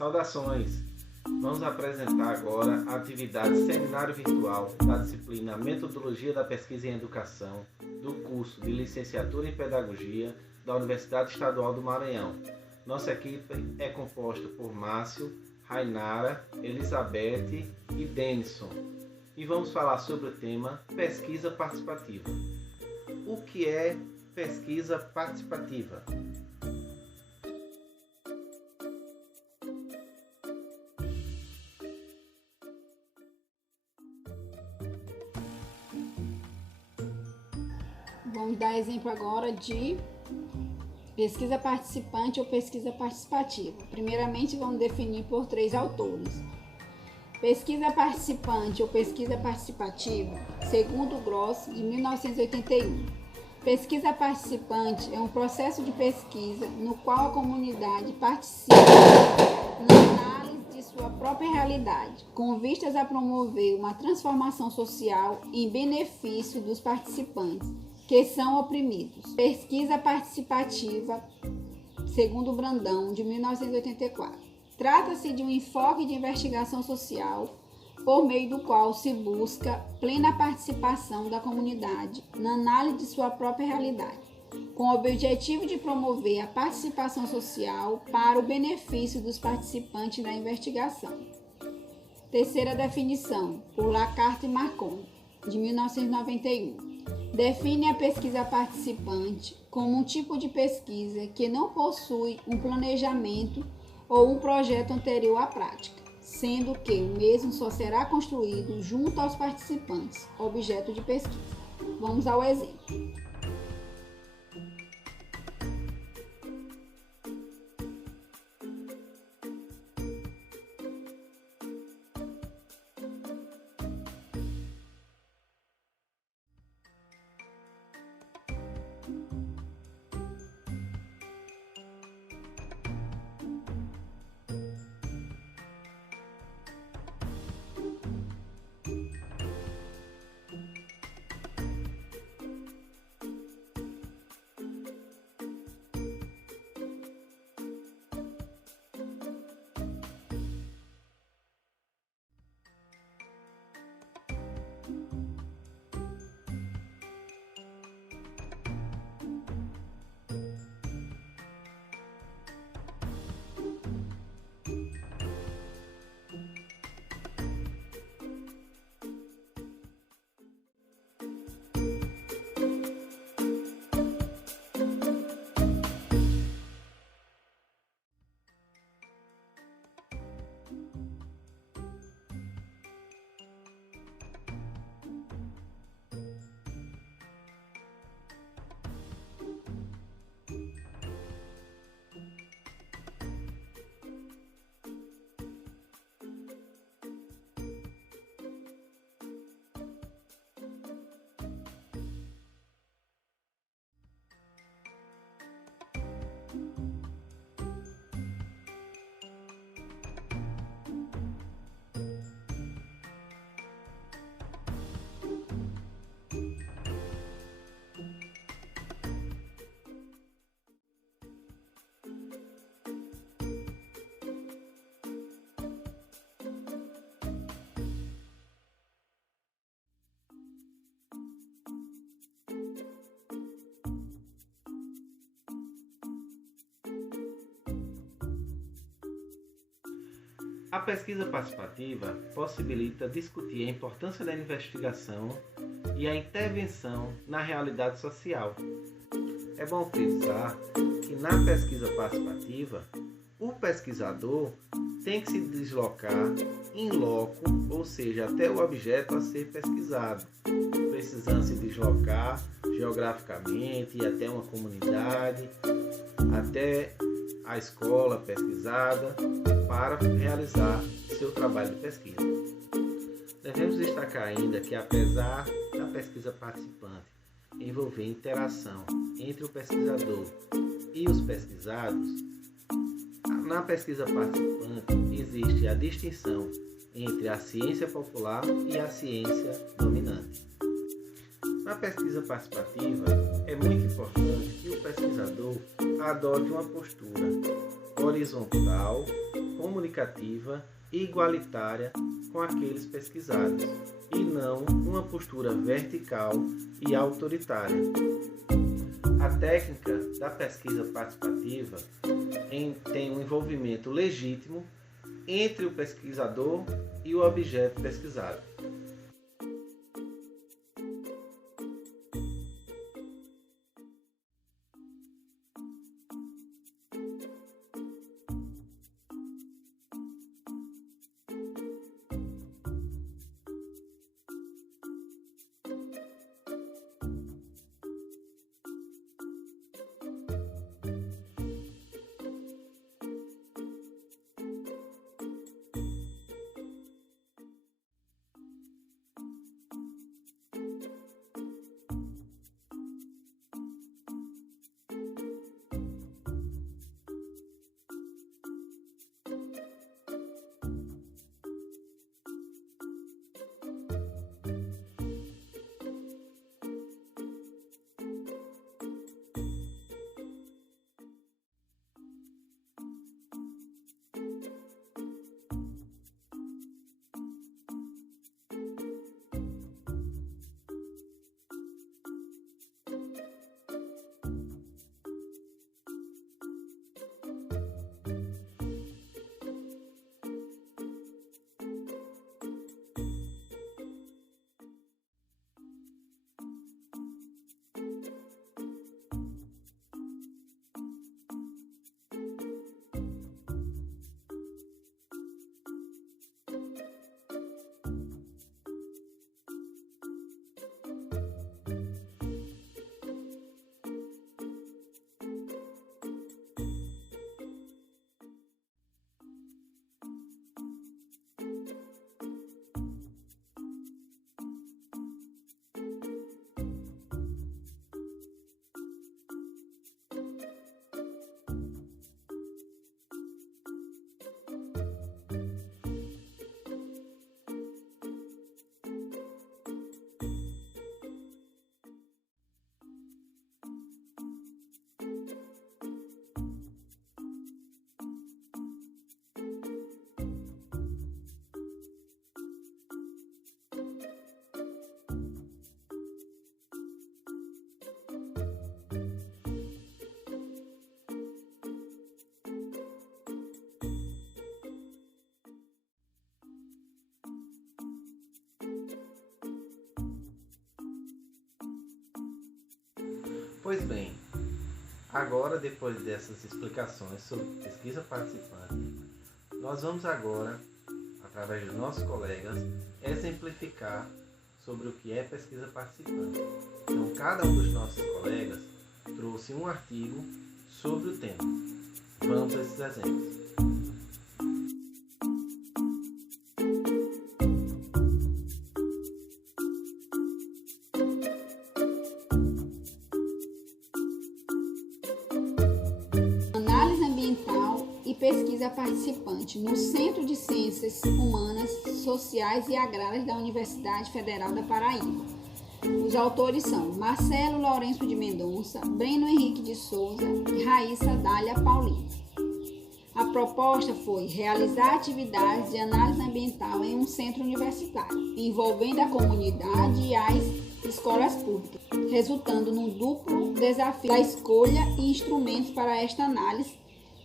Saudações! Vamos apresentar agora a atividade Seminário Virtual da disciplina Metodologia da Pesquisa em Educação do curso de Licenciatura em Pedagogia da Universidade Estadual do Maranhão. Nossa equipe é composta por Márcio, Rainara, Elizabeth e Denison. E vamos falar sobre o tema Pesquisa Participativa. O que é pesquisa participativa? Vamos dar exemplo agora de pesquisa participante ou pesquisa participativa. Primeiramente, vamos definir por 3 autores. Pesquisa participante ou pesquisa participativa, segundo Gross, de 1981. Pesquisa participante é um processo de pesquisa no qual a comunidade participa na análise de sua própria realidade, com vistas a promover uma transformação social em benefício dos participantes, que são oprimidos. Pesquisa participativa, segundo Brandão, de 1984. Trata-se de um enfoque de investigação social por meio do qual se busca plena participação da comunidade na análise de sua própria realidade, com o objetivo de promover a participação social para o benefício dos participantes da investigação. Terceira definição, por Lacarte e Marcon, de 1991. Define a pesquisa participante como um tipo de pesquisa que não possui um planejamento ou um projeto anterior à prática, sendo que o mesmo só será construído junto aos participantes, objeto de pesquisa. Vamos ao exemplo. A pesquisa participativa possibilita discutir a importância da investigação e a intervenção na realidade social. É bom frisar que na pesquisa participativa, o pesquisador tem que se deslocar in loco, ou seja, até o objeto a ser pesquisado, precisando se deslocar geograficamente e até uma comunidade, até a escola pesquisada, para realizar seu trabalho de pesquisa. Devemos destacar ainda que, apesar da pesquisa participante envolver interação entre o pesquisador e os pesquisados, na pesquisa participante existe a distinção entre a ciência popular e a ciência dominante. Na pesquisa participativa, é muito importante que o pesquisador adote uma postura horizontal, comunicativa e igualitária com aqueles pesquisados, e não uma postura vertical e autoritária. A técnica da pesquisa participativa tem um envolvimento legítimo entre o pesquisador e o objeto pesquisado. Pois bem, agora depois dessas explicações sobre pesquisa participante, nós vamos agora, através dos nossos colegas, exemplificar sobre o que é pesquisa participante. Então, cada um dos nossos colegas trouxe um artigo sobre o tema. Vamos a esses exemplos. Pesquisa participante no Centro de Ciências Humanas, Sociais e Agrárias da Universidade Federal da Paraíba. Os autores são Marcelo Lourenço de Mendonça, Breno Henrique de Souza e Raíssa Dália Paulino. A proposta foi realizar atividades de análise ambiental em um centro universitário, envolvendo a comunidade e as escolas públicas, resultando num duplo desafio da escolha e instrumentos para esta análise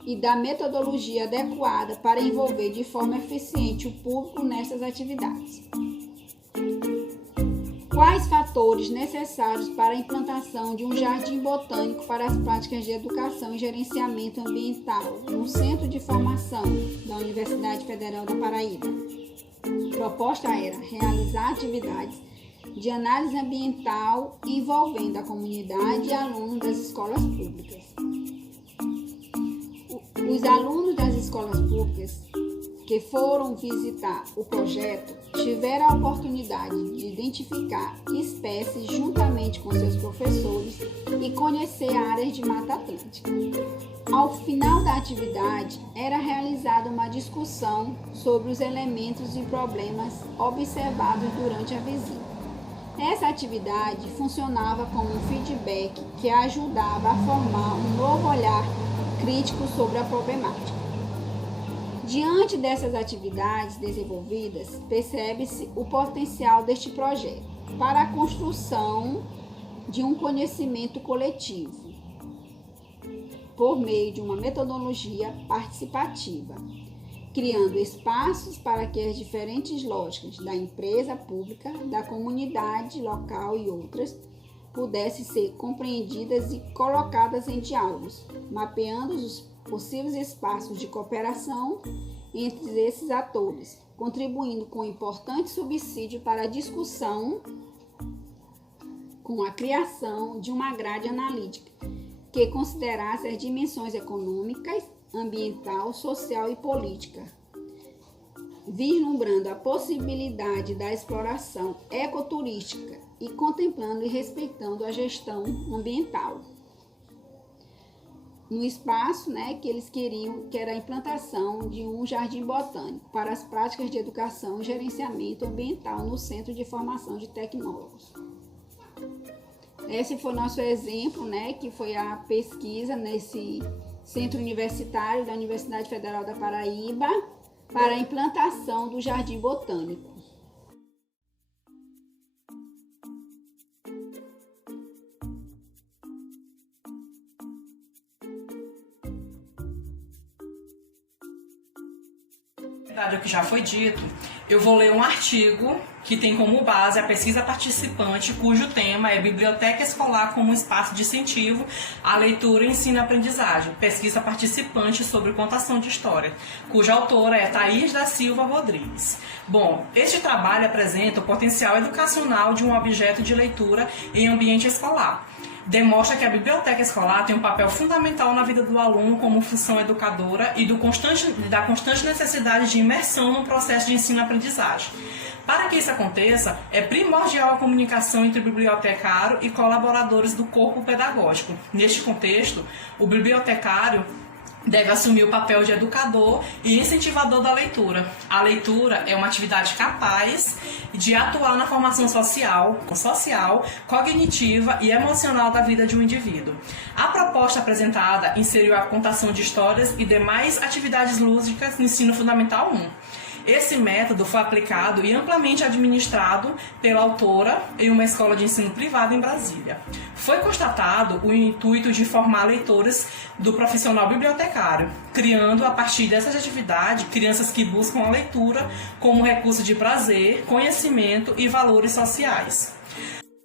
e da metodologia adequada para envolver de forma eficiente o público nessas atividades. Quais fatores necessários para a implantação de um jardim botânico para as práticas de educação e gerenciamento ambiental no Centro de Formação da Universidade Federal da Paraíba? A proposta era realizar atividades de análise ambiental envolvendo a comunidade e alunos das escolas públicas. Os alunos das escolas públicas que foram visitar o projeto tiveram a oportunidade de identificar espécies juntamente com seus professores e conhecer áreas de Mata Atlântica. Ao final da atividade, era realizada uma discussão sobre os elementos e problemas observados durante a visita. Essa atividade funcionava como um feedback que ajudava a formar um novo olhar crítico sobre a problemática. Diante dessas atividades desenvolvidas, percebe-se o potencial deste projeto para a construção de um conhecimento coletivo, por meio de uma metodologia participativa, criando espaços para que as diferentes lógicas da empresa pública, da comunidade local e outras pudessem ser compreendidas e colocadas em diálogos, mapeando os possíveis espaços de cooperação entre esses atores, contribuindo com importante subsídio para a discussão com a criação de uma grade analítica que considerasse as dimensões econômicas, ambiental, social e política, vislumbrando a possibilidade da exploração ecoturística e contemplando e respeitando a gestão ambiental. No espaço, que eles queriam, que era a implantação de um jardim botânico para as práticas de educação e gerenciamento ambiental no Centro de Formação de Tecnólogos. Esse foi o nosso exemplo, que foi a pesquisa nesse centro universitário da Universidade Federal da Paraíba para a implantação do Jardim Botânico. O que já foi dito, eu vou ler um artigo que tem como base a pesquisa participante, cujo tema é Biblioteca Escolar como espaço de incentivo à leitura, ensino e aprendizagem. Pesquisa participante sobre contação de história, cuja autora é Thaís da Silva Rodrigues. Bom, este trabalho apresenta o potencial educacional de um objeto de leitura em ambiente escolar. Demonstra que a biblioteca escolar tem um papel fundamental na vida do aluno como função educadora e da constante necessidade de imersão no processo de ensino-aprendizagem. Para que isso aconteça, é primordial a comunicação entre o bibliotecário e colaboradores do corpo pedagógico. Neste contexto, o bibliotecário deve assumir o papel de educador e incentivador da leitura. A leitura é uma atividade capaz de atuar na formação social, cognitiva e emocional da vida de um indivíduo. A proposta apresentada inseriu a contação de histórias e demais atividades lúdicas no ensino fundamental 1. Esse método foi aplicado e amplamente administrado pela autora em uma escola de ensino privado em Brasília. Foi constatado o intuito de formar leitores do profissional bibliotecário, criando, a partir dessa atividade, crianças que buscam a leitura como recurso de prazer, conhecimento e valores sociais.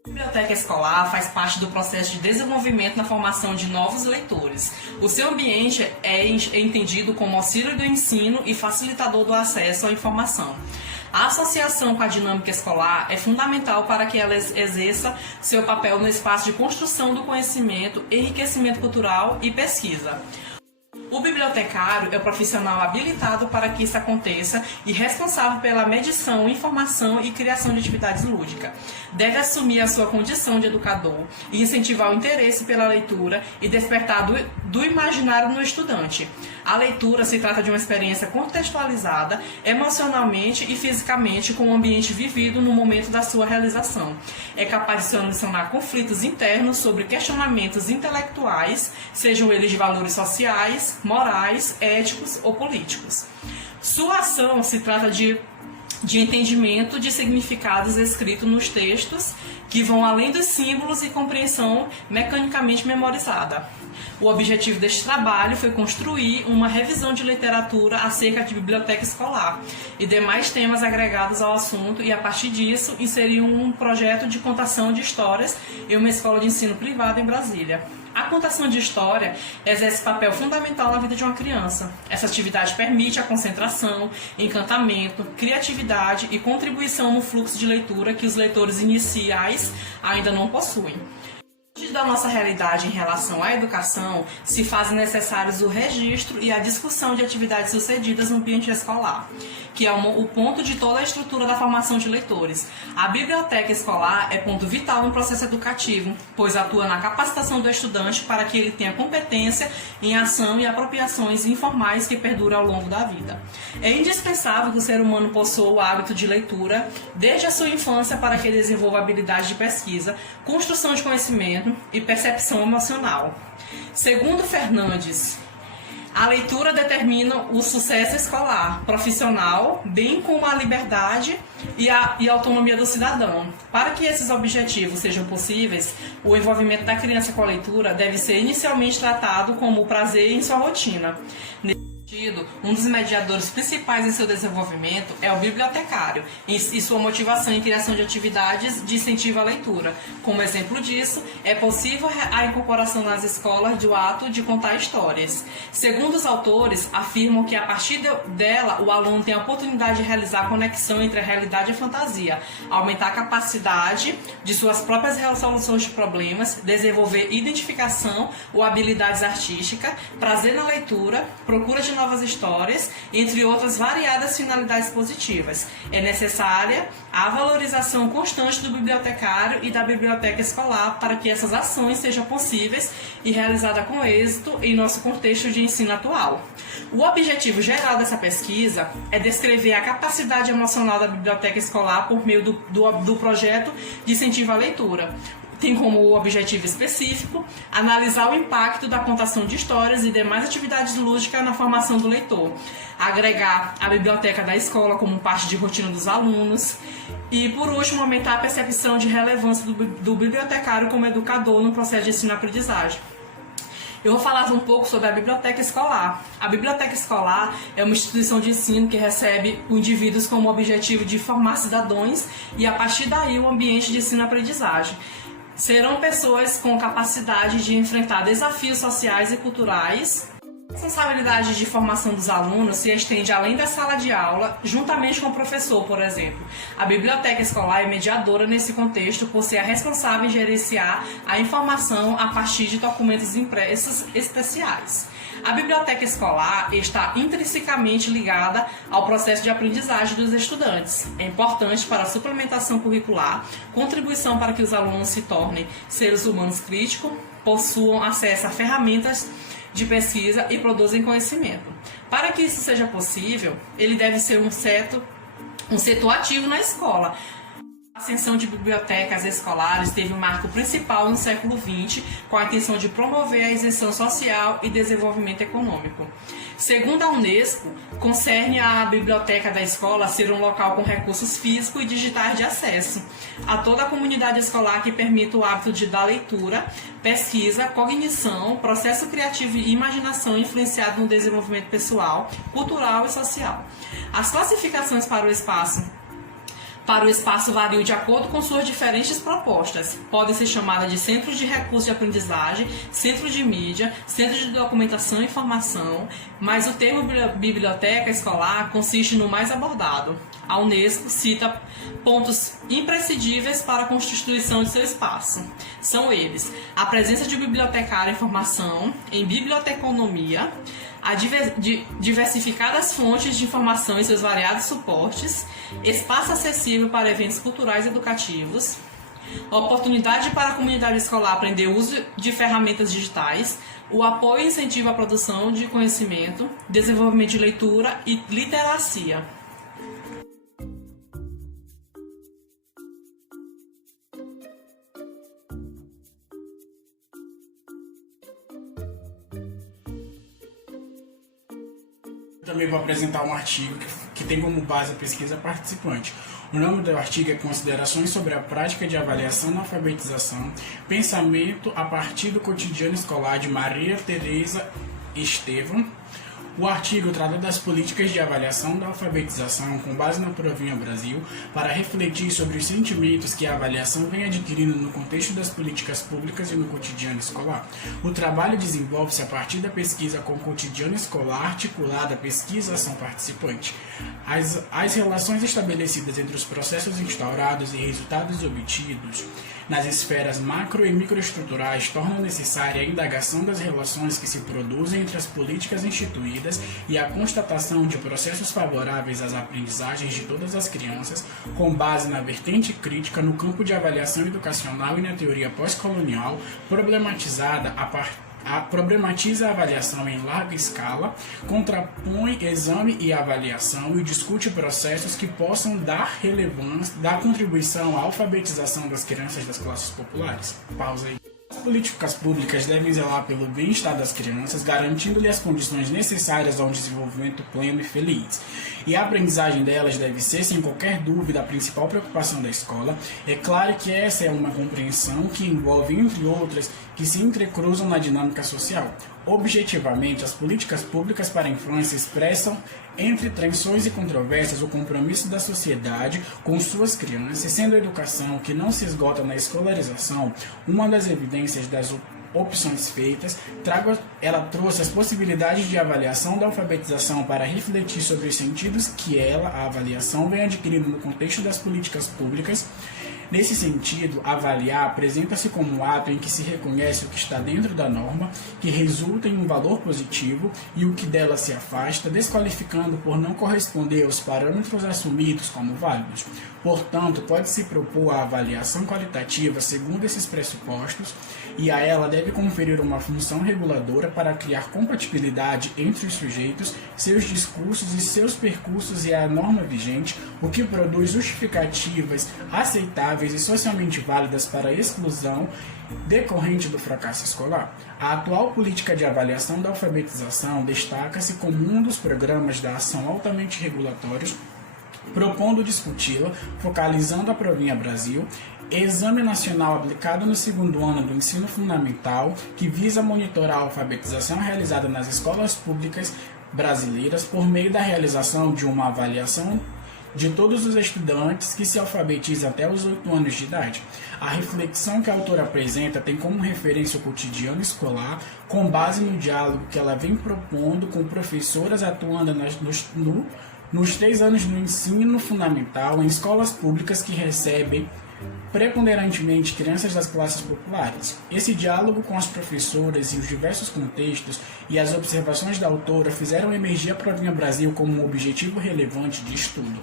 A biblioteca escolar faz parte do processo de desenvolvimento na formação de novos leitores. O seu ambiente é entendido como auxílio do ensino e facilitador do acesso à informação. A associação com a dinâmica escolar é fundamental para que ela exerça seu papel no espaço de construção do conhecimento, enriquecimento cultural e pesquisa. O bibliotecário é o profissional habilitado para que isso aconteça e responsável pela medição, informação e criação de atividades lúdicas. Deve assumir a sua condição de educador e incentivar o interesse pela leitura e despertar do imaginário no estudante. A leitura se trata de uma experiência contextualizada emocionalmente e fisicamente com o ambiente vivido no momento da sua realização. É capaz de solucionar conflitos internos sobre questionamentos intelectuais, sejam eles de valores sociais, morais, éticos ou políticos. Sua ação se trata de entendimento de significados escritos nos textos que vão além dos símbolos e compreensão mecanicamente memorizada. O objetivo deste trabalho foi construir uma revisão de literatura acerca de biblioteca escolar e demais temas agregados ao assunto e, a partir disso, inserir um projeto de contação de histórias em uma escola de ensino privado em Brasília. A contação de história exerce papel fundamental na vida de uma criança. Essa atividade permite a concentração, encantamento, criatividade e contribuição no fluxo de leitura que os leitores iniciais ainda não possuem. Da nossa realidade em relação à educação, se fazem necessários o registro e a discussão de atividades sucedidas no ambiente escolar, que é o ponto de toda a estrutura da formação de leitores. A biblioteca escolar é ponto vital no processo educativo, pois atua na capacitação do estudante para que ele tenha competência em ação e apropriações informais que perduram ao longo da vida. É indispensável que o ser humano possua o hábito de leitura desde a sua infância para que ele desenvolva habilidades de pesquisa, construção de conhecimento e percepção emocional. Segundo Fernandes, A leitura determina o sucesso escolar, profissional, bem como a liberdade e a autonomia do cidadão. Para que esses objetivos sejam possíveis, o envolvimento da criança com a leitura deve ser inicialmente tratado como prazer em sua rotina. Um dos mediadores principais em seu desenvolvimento é o bibliotecário e sua motivação em criação de atividades de incentivo à leitura. Como exemplo disso, é possível a incorporação nas escolas do ato de contar histórias. Segundo os autores, afirmam que a partir dela o aluno tem a oportunidade de realizar a conexão entre a realidade e a fantasia, aumentar a capacidade de suas próprias resoluções de problemas, desenvolver identificação ou habilidades artísticas, prazer na leitura, procura de novas histórias, entre outras variadas finalidades positivas. É necessária a valorização constante do bibliotecário e da biblioteca escolar para que essas ações sejam possíveis e realizadas com êxito em nosso contexto de ensino atual. O objetivo geral dessa pesquisa é descrever a capacidade emocional da biblioteca escolar por meio do projeto de incentivo à leitura. Tem como objetivo específico analisar o impacto da contação de histórias e demais atividades lúdicas na formação do leitor, agregar a biblioteca da escola como parte de rotina dos alunos e, por último, aumentar a percepção de relevância do bibliotecário como educador no processo de ensino-aprendizagem. Eu vou falar um pouco sobre a biblioteca escolar. A biblioteca escolar é uma instituição de ensino que recebe indivíduos como objetivo de formar cidadãos e, a partir daí, um ambiente de ensino-aprendizagem. Serão pessoas com capacidade de enfrentar desafios sociais e culturais. A responsabilidade de formação dos alunos se estende além da sala de aula, juntamente com o professor, por exemplo. A biblioteca escolar é mediadora nesse contexto por ser a responsável em gerenciar a informação a partir de documentos impressos especiais. A biblioteca escolar está intrinsecamente ligada ao processo de aprendizagem dos estudantes. É importante para a suplementação curricular, contribuição para que os alunos se tornem seres humanos críticos, possuam acesso a ferramentas de pesquisa e produzem conhecimento. Para que isso seja possível, ele deve ser um setor ativo na escola. A ascensão de bibliotecas escolares teve um marco principal no século XX, com a intenção de promover a isenção social e desenvolvimento econômico. Segundo a Unesco, concerne a biblioteca da escola ser um local com recursos físicos e digitais de acesso a toda a comunidade escolar que permita o hábito da leitura, pesquisa, cognição, processo criativo e imaginação influenciado no desenvolvimento pessoal, cultural e social. As classificações para o espaço variam de acordo com suas diferentes propostas. Podem ser chamadas de centros de recursos de aprendizagem, centro de mídia, centro de documentação e informação, mas o termo biblioteca escolar consiste no mais abordado. A Unesco cita pontos imprescindíveis para a constituição de seu espaço. São eles: a presença de bibliotecário em formação, em biblioteconomia, a diversificadas fontes de informação e seus variados suportes, espaço acessível para eventos culturais e educativos, oportunidade para a comunidade escolar aprender o uso de ferramentas digitais, o apoio e incentivo à produção de conhecimento, desenvolvimento de leitura e literacia. Também vou apresentar um artigo que tem como base a pesquisa participante. O nome do artigo é Considerações sobre a prática de avaliação na alfabetização, pensamento a partir do cotidiano escolar, de Maria Tereza Estevam. O artigo trata das políticas de avaliação da alfabetização com base na Provinha Brasil para refletir sobre os sentimentos que a avaliação vem adquirindo no contexto das políticas públicas e no cotidiano escolar. O trabalho desenvolve-se a partir da pesquisa com o cotidiano escolar articulada à pesquisa-ação participante. As relações estabelecidas entre os processos instaurados e resultados obtidos nas esferas macro e microestruturais tornam necessária a indagação das relações que se produzem entre as políticas instituídas e a constatação de processos favoráveis às aprendizagens de todas as crianças, com base na vertente crítica no campo de avaliação educacional e na teoria pós-colonial, problematiza a avaliação em larga escala, contrapõe exame e avaliação e discute processos que possam dar contribuição à alfabetização das crianças das classes populares. Pausa aí. políticas públicas devem zelar pelo bem-estar das crianças, garantindo-lhe as condições necessárias ao desenvolvimento pleno e feliz. E a aprendizagem delas deve ser, sem qualquer dúvida, a principal preocupação da escola. É claro que essa é uma compreensão que envolve, entre outras, que se entrecruzam na dinâmica social. Objetivamente, as políticas públicas para a infância expressam, entre tensões e controvérsias, o compromisso da sociedade com suas crianças, sendo a educação que não se esgota na escolarização uma das evidências das opções feitas. Ela trouxe as possibilidades de avaliação da alfabetização para refletir sobre os sentidos que a avaliação, vem adquirindo no contexto das políticas públicas. Nesse sentido, avaliar apresenta-se como um ato em que se reconhece o que está dentro da norma, que resulta em um valor positivo, e o que dela se afasta, desqualificando por não corresponder aos parâmetros assumidos como válidos. Portanto, pode-se propor a avaliação qualitativa segundo esses pressupostos, e a ela deve conferir uma função reguladora para criar compatibilidade entre os sujeitos, seus discursos e seus percursos e a norma vigente, o que produz justificativas aceitáveis e socialmente válidas para a exclusão decorrente do fracasso escolar. A atual política de avaliação da alfabetização destaca-se como um dos programas da ação altamente regulatórios, propondo discuti-la, focalizando a Provinha Brasil, exame nacional aplicado no segundo ano do ensino fundamental, que visa monitorar a alfabetização realizada nas escolas públicas brasileiras por meio da realização de uma avaliação de todos os estudantes que se alfabetizam até os 8 anos de idade. A reflexão que a autora apresenta tem como referência o cotidiano escolar, com base no diálogo que ela vem propondo com professoras atuando nos 3 anos do ensino fundamental em escolas públicas que recebem preponderantemente crianças das classes populares. Esse diálogo com as professoras e os diversos contextos e as observações da autora fizeram emergir a Provinha Brasil como um objetivo relevante de estudo.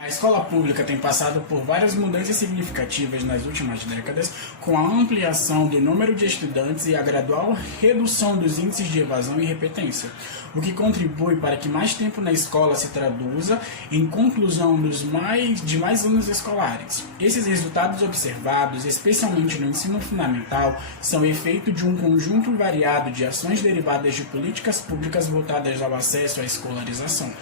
A escola pública tem passado por várias mudanças significativas nas últimas décadas, com a ampliação do número de estudantes e a gradual redução dos índices de evasão e repetência, o que contribui para que mais tempo na escola se traduza em conclusão de mais anos escolares. Esses resultados observados, especialmente no ensino fundamental, são efeito de um conjunto variado de ações derivadas de políticas públicas voltadas ao acesso à escolarização.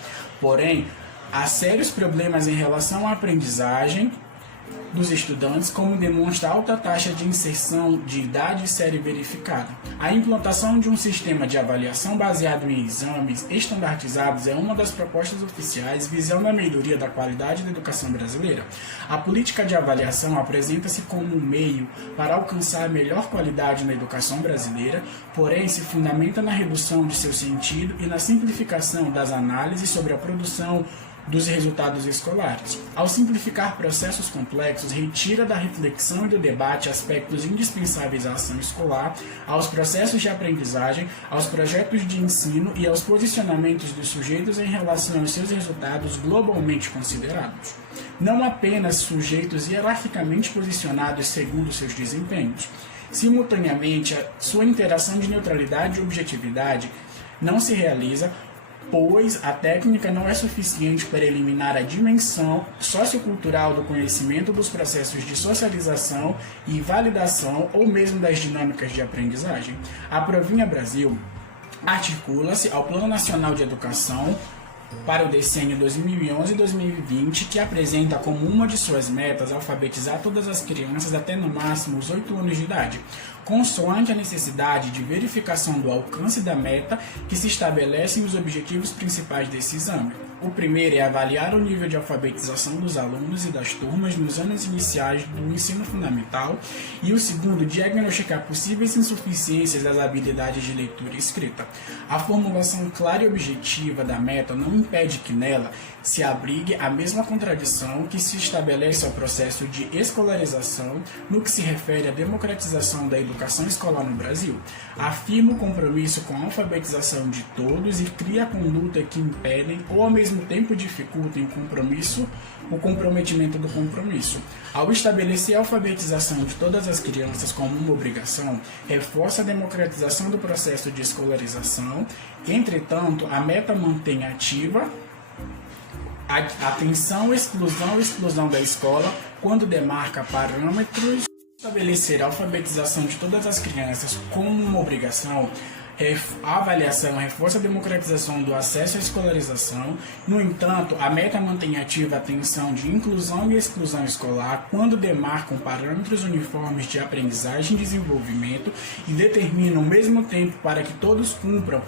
Porém, há sérios problemas em relação à aprendizagem dos estudantes, como demonstra a alta taxa de inserção de idade e série verificada. A implantação de um sistema de avaliação baseado em exames estandartizados é uma das propostas oficiais visando a melhoria da qualidade da educação brasileira. A política de avaliação apresenta-se como um meio para alcançar a melhor qualidade na educação brasileira, porém se fundamenta na redução de seu sentido e na simplificação das análises sobre a produção dos resultados escolares. Ao simplificar processos complexos, retira da reflexão e do debate aspectos indispensáveis à ação escolar, aos processos de aprendizagem, aos projetos de ensino e aos posicionamentos dos sujeitos em relação aos seus resultados globalmente considerados. Não apenas sujeitos hierarquicamente posicionados segundo seus desempenhos. Simultaneamente, a sua interação de neutralidade e objetividade não se realiza, pois a técnica não é suficiente para eliminar a dimensão sociocultural do conhecimento dos processos de socialização e validação ou mesmo das dinâmicas de aprendizagem. A Provinha Brasil articula-se ao Plano Nacional de Educação para o decênio 2011-2020, que apresenta como uma de suas metas alfabetizar todas as crianças até no máximo os 8 anos de idade, consoante a necessidade de verificação do alcance da meta que se estabelecem os objetivos principais desse exame. O primeiro é avaliar o nível de alfabetização dos alunos e das turmas nos anos iniciais do ensino fundamental e o segundo, diagnosticar possíveis insuficiências das habilidades de leitura e escrita. A formulação clara e objetiva da meta não impede que nela se abrigue a mesma contradição que se estabelece ao processo de escolarização no que se refere à democratização da educação escolar no Brasil. Afirma o compromisso com a alfabetização de todos e cria a conduta que impedem ou ao mesmo tempo dificultem o comprometimento do compromisso. Ao estabelecer a alfabetização de todas as crianças como uma obrigação, reforça a democratização do processo de escolarização. Entretanto, a meta mantém ativa a tensão, exclusão da escola quando demarca parâmetros Estabelecer a alfabetização de todas as crianças como uma obrigação. A avaliação reforça a democratização do acesso à escolarização. No entanto, a meta mantém ativa a tensão de inclusão e exclusão escolar quando demarcam parâmetros uniformes de aprendizagem e desenvolvimento e determinam o mesmo tempo para que todos cumpram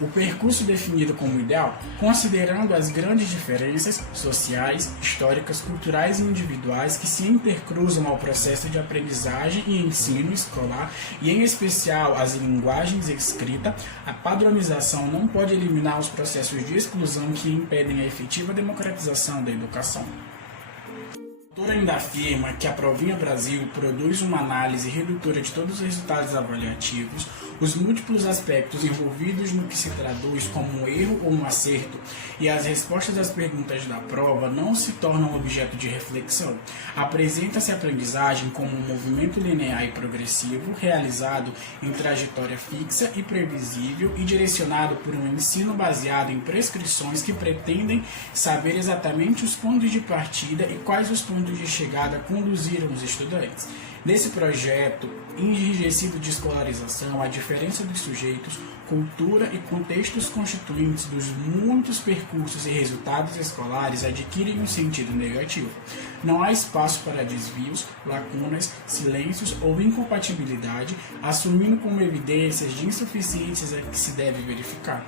o percurso definido como ideal, considerando as grandes diferenças sociais, históricas, culturais e individuais que se intercruzam ao processo de aprendizagem e ensino escolar e, em especial, as linguagens escrita. A padronização não pode eliminar os processos de exclusão que impedem a efetiva democratização da educação. O autor ainda afirma que a Provinha Brasil produz uma análise redutora de todos os resultados avaliativos, os múltiplos aspectos envolvidos no que se traduz como um erro ou um acerto, e as respostas às perguntas da prova não se tornam objeto de reflexão. Apresenta-se a aprendizagem como um movimento linear e progressivo, realizado em trajetória fixa e previsível e direcionado por um ensino baseado em prescrições que pretendem saber exatamente os pontos de partida e quais os pontos de chegada conduziram os estudantes. Nesse projeto enrijecido de escolarização, a diferença dos sujeitos, cultura e contextos constituintes dos muitos percursos e resultados escolares adquirem um sentido negativo. Não há espaço para desvios, lacunas, silêncios ou incompatibilidade, assumindo como evidências de insuficiências a que se deve verificar.